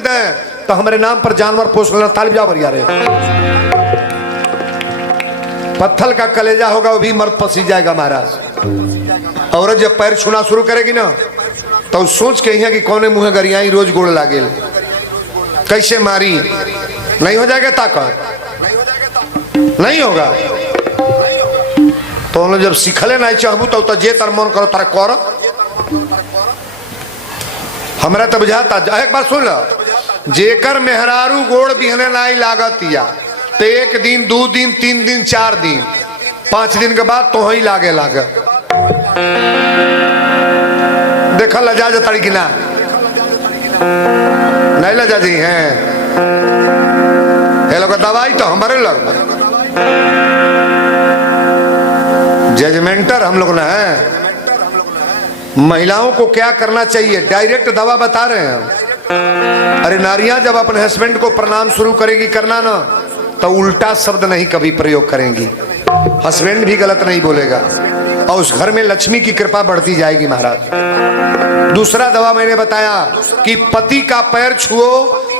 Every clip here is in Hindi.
तो हमारे नाम पर जानवर पोष लेना तालिब जा बरिया रे। पत्थर का कलेजा होगा वो भी मर्द पसी जाएगा महाराज। औरत जब पैर छूना शुरू करेगी ना तो सोच के ही कि कौने मुँह गरियाई रोज गोड़ लागे कैसे मारी नहीं हो जाएगा ताकत नहीं होगा। तो हम लोग जब सीखले नहीं चाहबू तो जे तर मन करो तारा कर हमरा तो बुझाता। एक बार सुन लो, जेकर मेहरारू गोड़ बिहने नहीं लागत या तो 1 दिन 2 दिन 3 दिन 4 दिन 5 दिन के बाद तो ही लागे लागे। देखा लजा जा तड़ी की ना नहीं लजा जी हैं ये लोग दवाई तो हमारे लग जजमेंटर हम लोग ना है। महिलाओं को क्या करना चाहिए डायरेक्ट दवा बता रहे हैं। अरे नारियां जब अपने हस्बैंड को प्रणाम शुरू करेगी करना ना तो उल्टा शब्द नहीं कभी प्रयोग करेंगी। हस्बैंड भी गलत नहीं बोलेगा और उस घर में लक्ष्मी की कृपा बढ़ती जाएगी महाराज। दूसरा दवा मैंने बताया कि पति का पैर छुओ,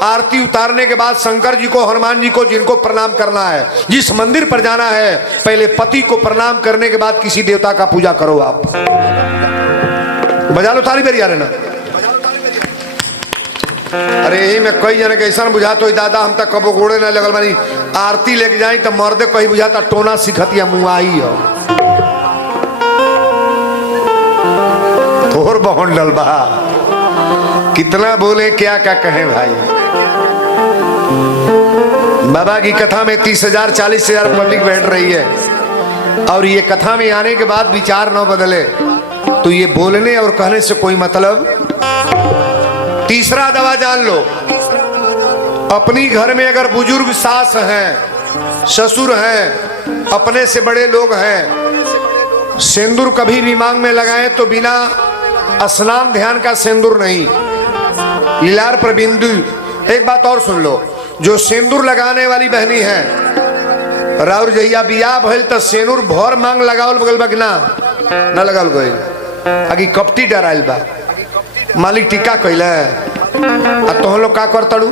आरती उतारने के बाद शंकर जी को हनुमान जी को जिनको प्रणाम करना है, जिस मंदिर पर जाना है पहले पति को प्रणाम करने के बाद किसी देवता का पूजा करो। आप बजा लो थाली बेरिया रे ना। अरे यही में कई जने के ऐसा बुझा तो दादा हम तक कबो गोड़े ना लगल मानी आरती लेके जाई तो मर्दे कहीं बुझाता टोना सिखतिया मुआई हो थोर बहन डलबा कितना बोले क्या कहें भाई। बाबा की कथा में 30,000 40,000 पब्लिक बैठ रही है और ये कथा में आने के बाद विचार न बदले तो ये बोलने और कहने से कोई मतलब। तीसरा दवा जान लो, अपनी घर में अगर बुजुर्ग सास हैं ससुर हैं अपने से बड़े लोग हैं, सिंदूर कभी भी मांग में लगाएं तो बिना स्नान ध्यान का सिंदूर नहीं, लीलार पर बिंदु। एक बात और सुन लो, जो सिंदूर लगाने वाली बहनी है राउर जहिया बियाह भइल तो सिंदूर भर मांग लगावल बगल बगना न लगावल गई आगे कपटी डराइल बा मालिक टीका कैले आ तो हम लोग का कर तड़ू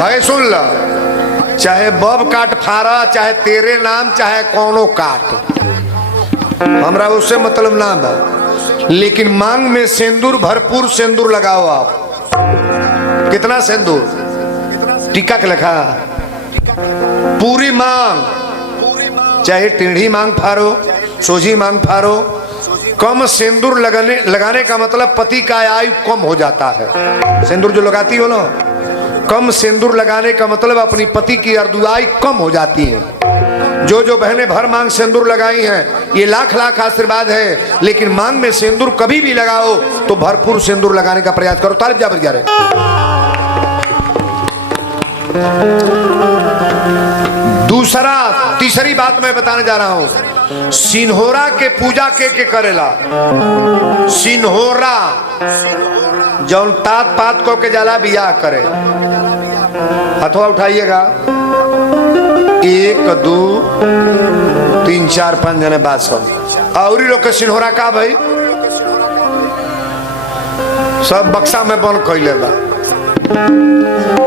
है। सुन लो, चाहे बब काट फारा चाहे तेरे नाम चाहे कौनो काट हमरा उससे मतलब ना बा, लेकिन मांग में सिंदूर भरपूर सिंदूर लगाओ। आप कितना सिंदूर टीका के लिखा पूरी मांग, चाहे टेढ़ी मांग फारो सोझी मांग फारो, कम सिंदूर लगाने का मतलब पति का आयु कम हो जाता है। सिंदूर जो लगाती हो ना, कम सिंदूर लगाने का मतलब अपनी पति की अर्दुआई कम हो जाती है। जो बहनें भर मांग सिंदूर लगाई हैं ये लाख लाख आशीर्वाद है, लेकिन मांग में सिंदूर कभी भी लगाओ तो भरपूर सिंदूर लगाने का प्रयास करो। तालिब जा बरिया रे। तीसरी बात मैं बताने जा रहा हूं, सिन्होरा के पूजा के करेला। सिन्होरा जौन तात पात को के जाला बियाह करे, हथवा उठाइएगा 1 2 3 4 5 जने बात सब और लोग के सिन्होरा का भाई सब बक्सा में बंद कैले बा।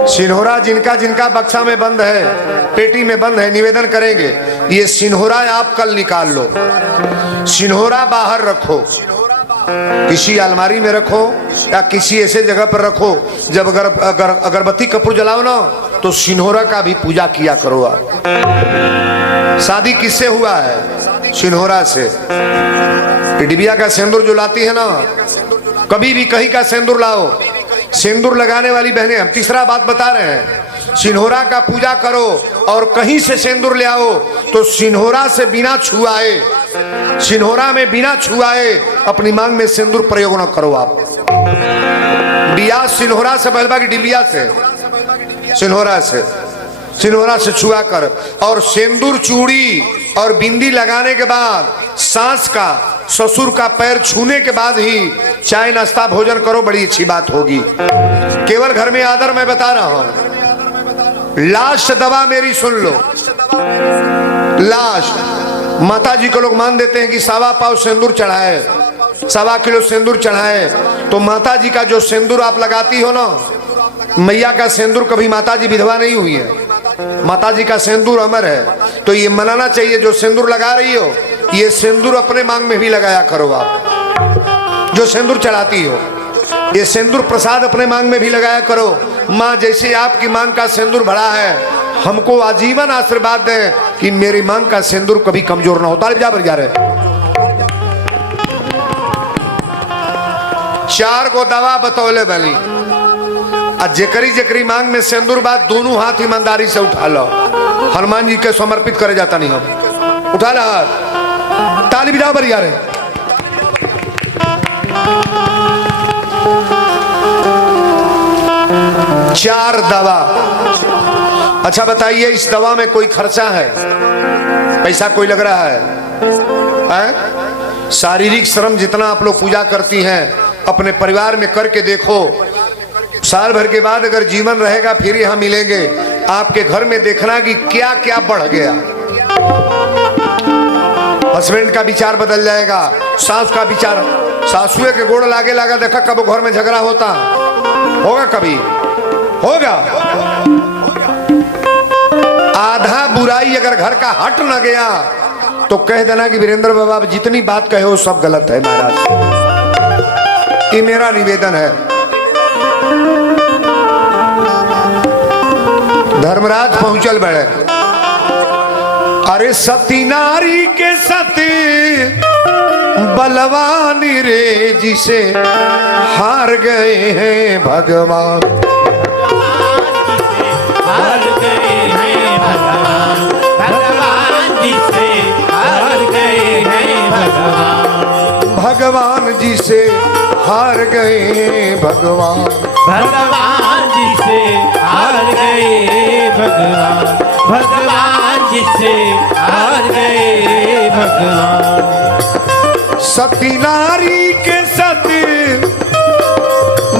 सिन्होरा जिनका जिनका बक्सा में बंद है पेटी में बंद है निवेदन करेंगे ये सिन्होरा आप कल निकाल लो। सिन्होरा बाहर रखो, किसी अलमारी में रखो या किसी ऐसे जगह पर रखो जब अगरबत्ती कपूर जलाओ ना तो सिन्होरा का भी पूजा किया करो। आप शादी किससे हुआ है? सिन्होरा से। डिबिया का सिंदूर जो लाती है ना, कभी भी कहीं का सिंदूर लाओ। सिंदूर लगाने वाली बहनें, हम तीसरा बात बता रहे हैं, सिन्होरा का पूजा करो और कहीं से सिंदूर ले आओ तो सिन्होरा से बिना छुआए, सिन्होरा में बिना छुआए अपनी मांग में सिंदूर प्रयोग न करो। आप बिया सिन्होरा से बहलबा की डिबिया से, सिन्होरा से छुआ कर और सिंदूर चूड़ी और बिंदी लगाने के बाद सास का ससुर का पैर छूने के बाद ही चाय नाश्ता भोजन करो, बड़ी अच्छी बात होगी। केवल घर में आदर मैं बता रहा हूं। लास्ट दवा मेरी सुन लो, लास्ट माता जी को लोग मान देते हैं कि 1.25 पाव सिंदूर चढ़ाए, 1.25 किलो सिंदूर चढ़ाए तो माता जी का जो सिंदूर आप लगाती हो ना, मैया का सिंदूर कभी माता जी विधवा नहीं हुई है, माता जी का सिंदूर अमर है। तो ये मनाना चाहिए, जो सिंदूर लगा रही हो ये सिंदूर अपने मांग में भी लगाया करो। आप जो सिंदूर चढ़ाती हो ये सिंदूर प्रसाद अपने मांग में भी लगाया करो। माँ जैसे आपकी मांग का सिंदूर भरा है, हमको आजीवन आशीर्वाद दें कि मेरी मांग का सिंदूर कभी कमजोर ना हो। तालिब जा रहे 4 गो दवा बतौले बनी, जेकरी जेकरी मांग में सिंदूर बात दोनों हाथ ईमानदारी से उठा लो। हनुमान जी के समर्पित करे जाता नहीं हम, उठा लो हाथ, ताली बजाओ बरिया रे। चार दवा। अच्छा बताइए, इस दवा में कोई खर्चा है? पैसा कोई लग रहा है? शारीरिक श्रम जितना आप लोग पूजा करती हैं अपने परिवार में करके देखो, साल भर के बाद अगर जीवन रहेगा फिर यहाँ मिलेंगे, आपके घर में देखना कि क्या क्या बढ़ गया। हस्बैंड का विचार बदल जाएगा, सास का विचार, सासुए के गोड़ लागे लगा, देखा कब घर में झगड़ा होता होगा, कभी होगा। आधा बुराई अगर घर का हट न गया तो कह देना कि वीरेंद्र बाबा जितनी बात कहे वो सब गलत है महाराज। ये मेरा निवेदन है। धर्मराज पहुंचल बड़े, अरे सती नारी के सती बलवानी रे, जिसे हार गए हैं भगवान, हार गए हैं भगवान, भगवान जिसे हार गए हैं भगवान, भगवान जी से हार गए हैं भगवान, भगवान जिसे हार गए भगवान, भगवान जिसे हार गए भगवान। सती नारी के सती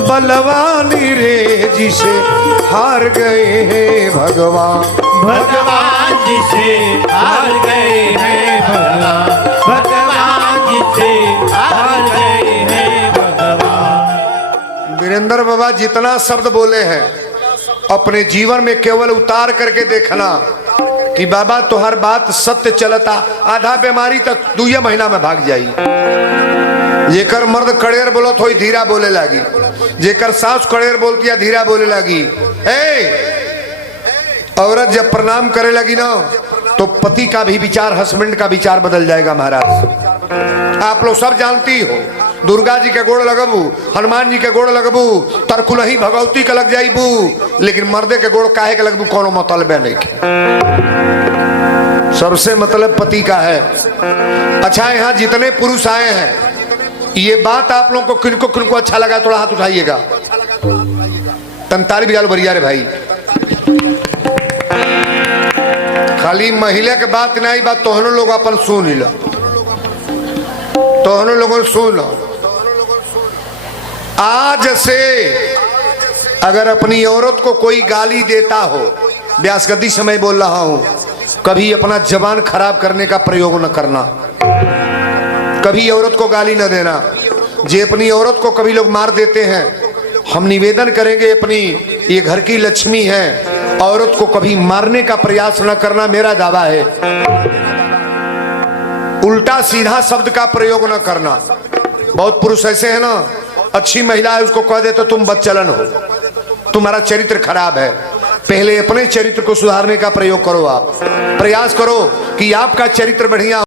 बलवानी रे, जिसे हार गए हैं भगवान, भगवान जिसे हार गए हैं भगवान, भगवान जिसे हार गए हैं भगवान। वीरेंद्र बाबा जितना शब्द बोले हैं अपने जीवन में केवल उतार करके देखना कि बाबा तुहार बात सत्य चलता। आधा बीमारी तक 2 महीना में भाग जाई। जेकर मर्द कड़ेर बोलत हो धीरा बोले लगी, जेकर सास कड़ेर बोलती है धीरा बोले लगी। औरत जब प्रणाम करे लगी ना तो पति का भी विचार, हस्बैंड का विचार बदल जाएगा महाराज। आप लोग सब जानती हो, दुर्गा जी के गोड़ लगबू, हनुमान जी के गोड़ लगबू, तरकुलही भगवती के लग जाइबू, लेकिन मर्दे के गोड़ काहे के लगबू कोनो मतलब नहीं के। सबसे मतलब पति का है। अच्छा यहाँ जितने पुरुष आए हैं ये बात आप लोगों को किनको अच्छा लगा थोड़ा हाथ उठाइएगा। तंताली बिजाल बरिया रे भाई, खाली महिला के बात नहीं, बात तोहनो लोग अपन सुन लो, तोहनो लोगों सुन लो। आज से अगर अपनी औरत को कोई गाली देता हो, व्यासगति समय बोल रहा हूं, कभी अपना जबान खराब करने का प्रयोग न करना, कभी औरत को गाली न देना। जे अपनी औरत को कभी लोग मार देते हैं, हम निवेदन करेंगे अपनी ये घर की लक्ष्मी है, औरत को कभी मारने का प्रयास न करना, मेरा दावा है। उल्टा सीधा शब्द का प्रयोग न करना। बहुत पुरुष ऐसे हैं ना, अच्छी महिला है उसको कह दे तो तुम बदचलन हो, तुम्हारा चरित्र खराब है। पहले अपने चरित्र को सुधारने का प्रयोग करो, आप प्रयास करो कि आपका चरित्र बढ़िया